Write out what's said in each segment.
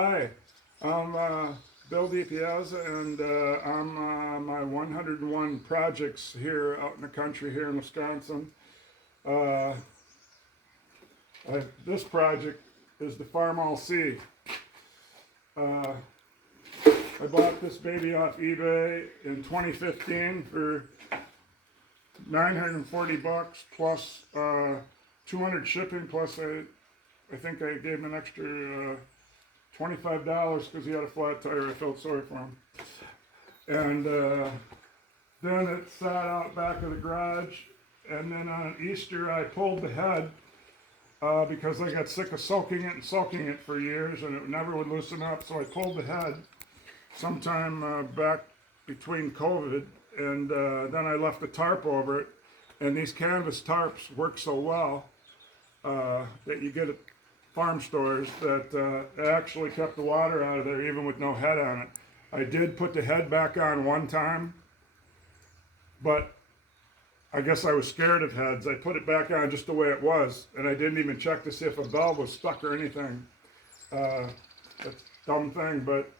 Hi, I'm Bill DiPiazza, and I'm my 101 projects here out in the country here in Wisconsin. Uh, this project is the Farmall C. Uh, I bought this baby off eBay in 2015 for 940 bucks plus 200 shipping plus I think I gave him an extra $25 because he had a flat tire. I felt sorry for him. And then it sat out back of the garage. And then on Easter, I pulled the head because I got sick of soaking it for years, and it never would loosen up. So I pulled the head sometime back between COVID, and then I left the tarp over it. And these canvas tarps work so well that you get at farm stores that it actually kept the water out of there even with no head on it. I did put the head back on one time, but I guess I was scared of heads. I put it back on just the way it was, and I didn't even check to see if a valve was stuck or anything. That's a dumb thing, but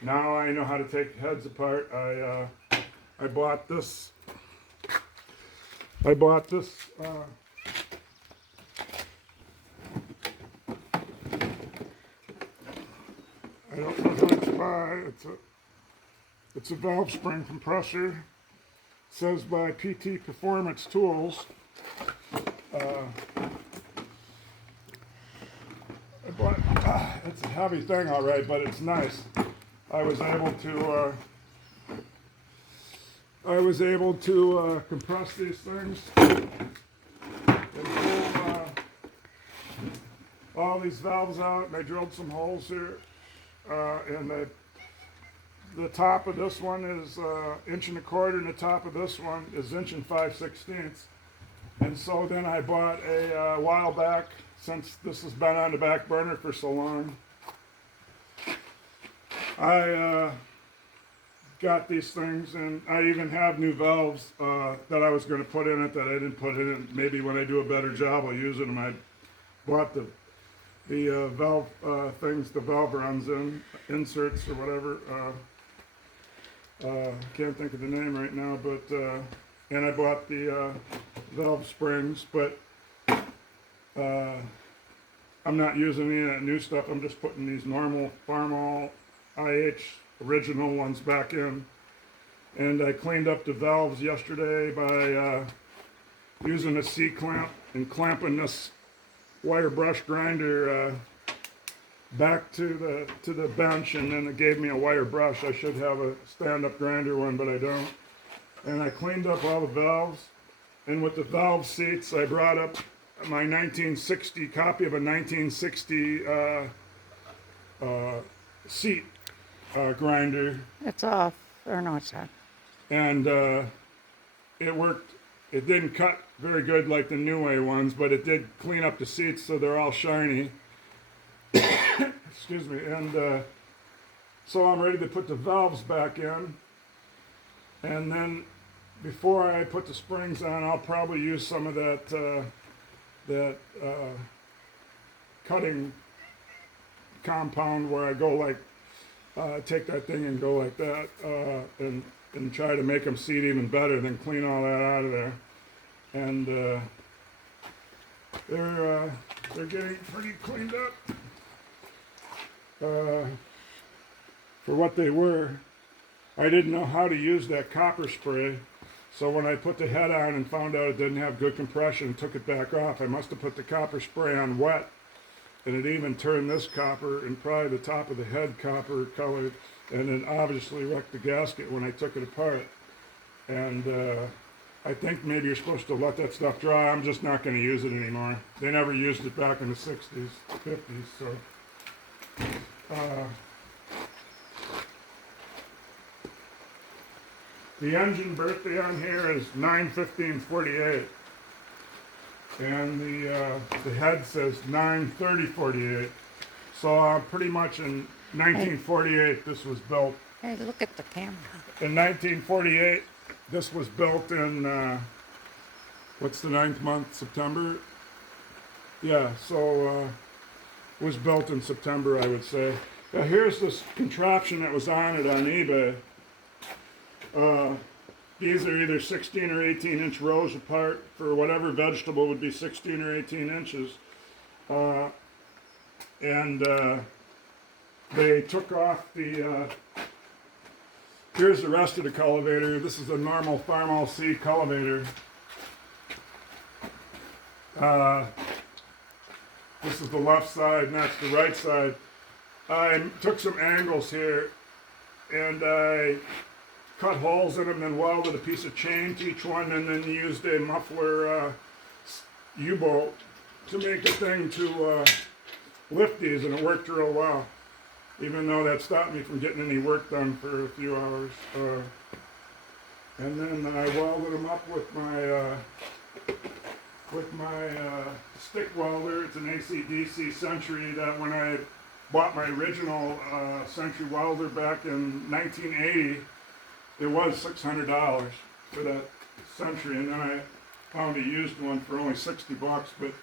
now I know how to take heads apart. I bought this. I bought this. I don't know who it's by. It's a valve spring compressor. It says by PT Performance Tools. I bought. It's a heavy thing, all right, but it's nice. I was able to compress these things and pull all these valves out, and I drilled some holes here. And the top of this one is 1.25 inches, and the top of this one is 1 5/16. And so then I bought a while back, since this has been on the back burner for so long, I got these things, and I even have new valves that I was going to put in it that I didn't put in it. Maybe when I do a better job, I'll use them. I bought the valve things, the valve runs in, inserts or whatever. Can't think of the name right now, but and I bought the valve springs, but I'm not using any of that new stuff. I'm just putting these normal Farmall IH original ones back in. And I cleaned up the valves yesterday by using a C-clamp and clamping this wire brush grinder back to the bench, and then it gave me a wire brush. I should have a stand-up grinder one, but I don't. And I cleaned up all the valves, and with the valve seats, I brought up my 1960 copy of a 1960 seat grinder. It's off, or no, it's not. And it worked. It didn't cut very good like the new way ones, but it did clean up the seats so they're all shiny. Excuse me. And so I'm ready to put the valves back in. And then before I put the springs on, I'll probably use some of that cutting compound where I go like, take that thing and go like that, and try to make them seat even better, then clean all that out of there. And they're getting pretty cleaned up for what they were. I didn't know how to use that copper spray, so when I put the head on and found out it didn't have good compression and took it back off, I must have put the copper spray on wet, and it even turned this copper and probably the top of the head copper colored, and it obviously wrecked the gasket when I took it apart. And I think maybe you're supposed to let that stuff dry. I'm just not going to use it anymore. They never used it back in the 60s, 50s, so. The engine birthday on here is 9/15/48, and the head says 9/30/48. So pretty much in 1948 this was built. Hey, look at the camera. In 1948 this was built in what's the 9th month? September. Yeah. So was built in September, I would say. Now here's this contraption that was on it on eBay. These are either 16 or 18 inch rows apart for whatever vegetable would be 16 or 18 inches. They took off the, here's the rest of the cultivator. This is a normal Farmall C cultivator. This is the left side and that's the right side. I took some angles here and I cut holes in them, then welded a piece of chain to each one, and then used a muffler U-bolt to make a thing to lift these, and it worked real well. Even though that stopped me from getting any work done for a few hours. And then I welded them up with my stick welder. It's an AC/DC Century that when I bought my original Century welder back in 1980, it was $600 for that Century, and then I found a used one for only $60. But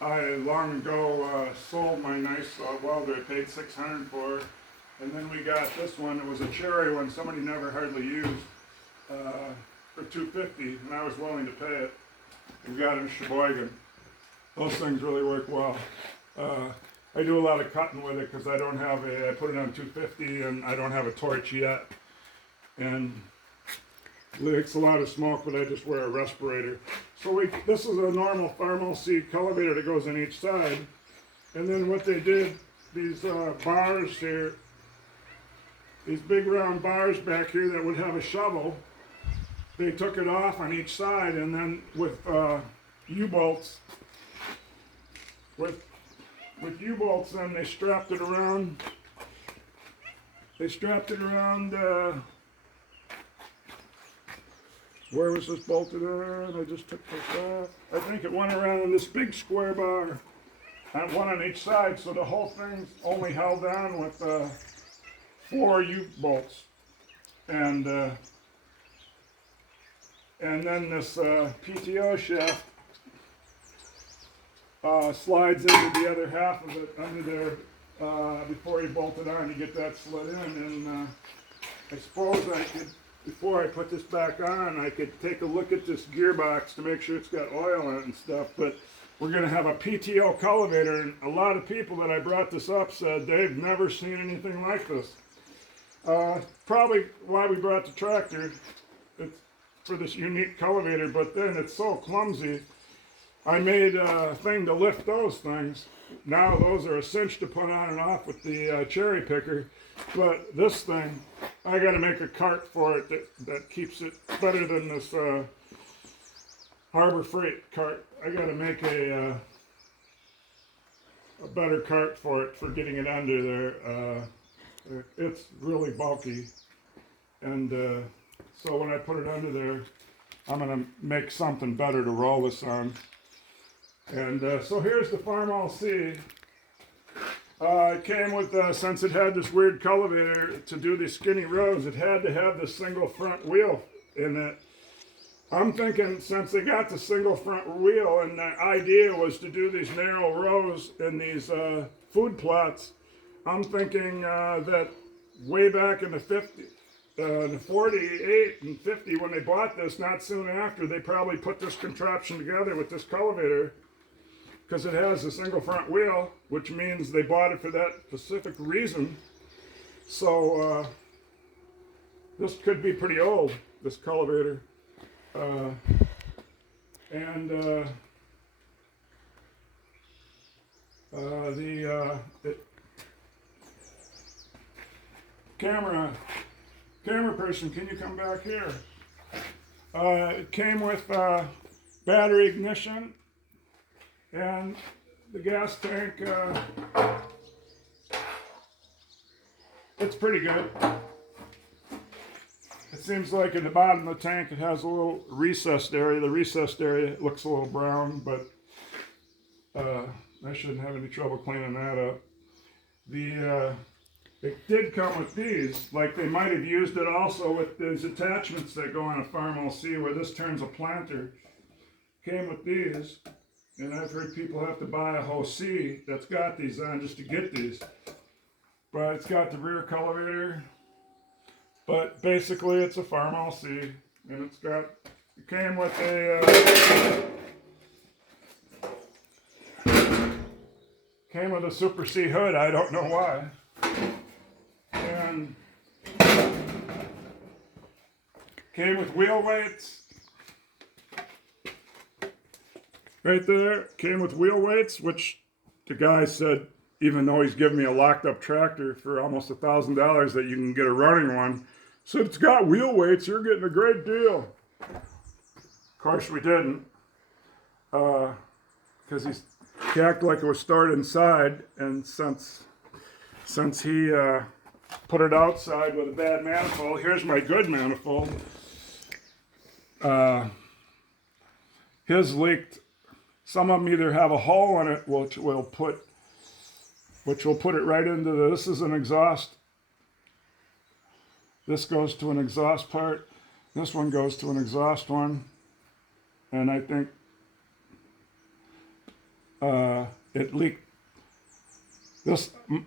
I long ago sold my nice welder. I paid $600 for it, and then we got this one. It was a cherry one. Somebody never hardly used for $250, and I was willing to pay it. We got it in Sheboygan. Those things really work well. I do a lot of cutting with it because I don't have I put it on 250 and I don't have a torch yet. And it makes a lot of smoke, but I just wear a respirator. So this is a normal Farmall C cultivator that goes on each side. And then what they did, these bars here, these big round bars back here that would have a shovel, they took it off on each side, and then with U-bolts, with U-bolts, then they strapped it around. Where was this bolted on? I just took this off. I think it went around this big square bar, and one on each side, so the whole thing's only held down with 4 U-bolts. And then this PTO shaft slides into the other half of it under there before you bolt it on. You get that slid in, and I suppose I could, before I put this back on, I could take a look at this gearbox to make sure it's got oil in it and stuff. But we're going to have a PTO cultivator, and a lot of people that I brought this up said they've never seen anything like this. Probably why we brought the tractor. It's for this unique cultivator, but then it's so clumsy. I made a thing to lift those things. Now those are a cinch to put on and off with the cherry picker. But this thing, I got to make a cart for it that keeps it better than this Harbor Freight cart. I got to make a better cart for it for getting it under there. It's really bulky, and so when I put it under there, I'm going to make something better to roll this on. And so here's the Farmall C. It came with, since it had this weird cultivator to do these skinny rows, it had to have this single front wheel in it. I'm thinking since they got the single front wheel and the idea was to do these narrow rows in these food plots, I'm thinking that way back in the 48 and 50, when they bought this, not soon after, they probably put this contraption together with this cultivator because it has a single front wheel, which means they bought it for that specific reason. So this could be pretty old, this cultivator. The camera person, can you come back here? It came with battery ignition and the gas tank. It's pretty good. It seems like in the bottom of the tank it has a little recessed area. The recessed area looks a little brown, but I shouldn't have any trouble cleaning that up. It did come with these, like they might have used it also with these attachments that go on a Farmall C where this turns a planter. Came with these, And I've heard people have to buy a whole C that's got these on just to get these. But it's got the rear cultivator. But basically it's a Farmall C. And it's got, it came with a Super C hood. I don't know why. And came with wheel weights. Right there, came with wheel weights, which the guy said, even though he's giving me a locked up tractor for almost $1,000, that you can get a running one. Said it's got wheel weights, you're getting a great deal. Of course we didn't, because he acted like it was stored inside, and since he put it outside with a bad manifold, here's my good manifold. His leaked. Some of them either have a hole in it, which will put it right into the, this is an exhaust. This goes to an exhaust part. This one goes to an exhaust one. And I think it leaked.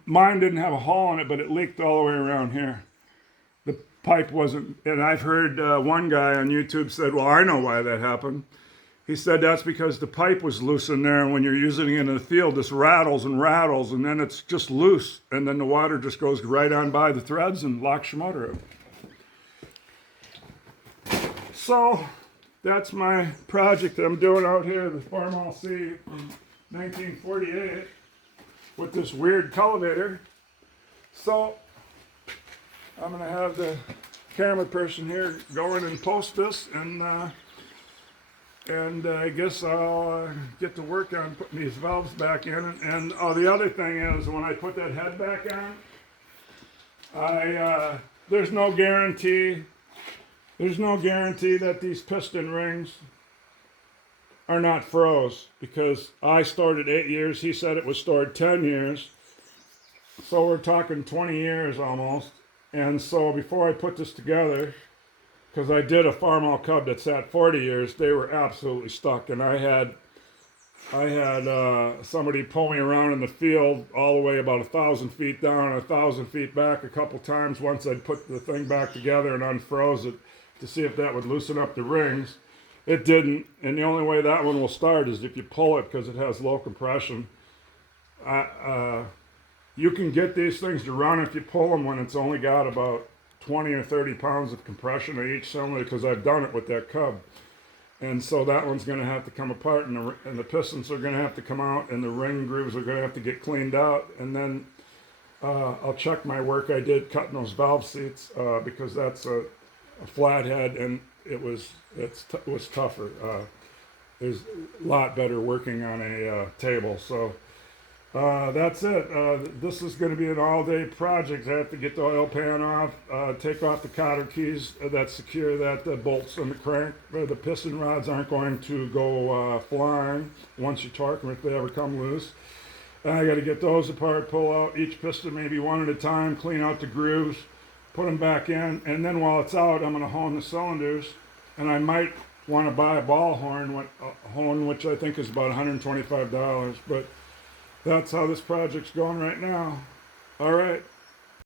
Mine didn't have a hole in it, but it leaked all the way around here. The pipe wasn't, and I've heard one guy on YouTube said, well, I know why that happened. He said that's because the pipe was loose in there, and when you're using it in the field, this rattles, and then it's just loose, and then the water just goes right on by the threads and locks your motor up. So that's my project I'm doing out here, the Farmall C from 1948 with this weird cultivator. So I'm going to have the camera person here go in and post this, and I guess I'll get to work on putting these valves back in. And the other thing is, when I put that head back on, there's no guarantee. There's no guarantee that these piston rings are not froze, because I stored it 8 years. He said it was stored 10 years. So we're talking 20 years almost. And so before I put this together, because I did a Farmall Cub that sat 40 years, they were absolutely stuck. And I had somebody pull me around in the field all the way about 1,000 feet down and 1,000 feet back a couple times once I'd put the thing back together and unfroze it to see if that would loosen up the rings. It didn't, and the only way that one will start is if you pull it, because it has low compression. You can get these things to run if you pull them when it's only got about 20 or 30 pounds of compression on each cylinder, because I've done it with that Cub. And so that one's going to have to come apart, and the pistons are going to have to come out, and the ring grooves are going to have to get cleaned out. And then I'll check my work I did cutting those valve seats, because that's a flathead, and it was tougher. There's a lot better working on a table. So that's it. This is going to be an all-day project. I have to get the oil pan off, take off the cotter keys that secure the bolts on the crank. The piston rods aren't going to go flying once you torque them if they ever come loose. And I got to get those apart, pull out each piston maybe one at a time, clean out the grooves, put them back in, and then while it's out, I'm going to hone the cylinders. And I might want to buy a ball horn, which I think is about $125, but that's how this project's going right now. All right.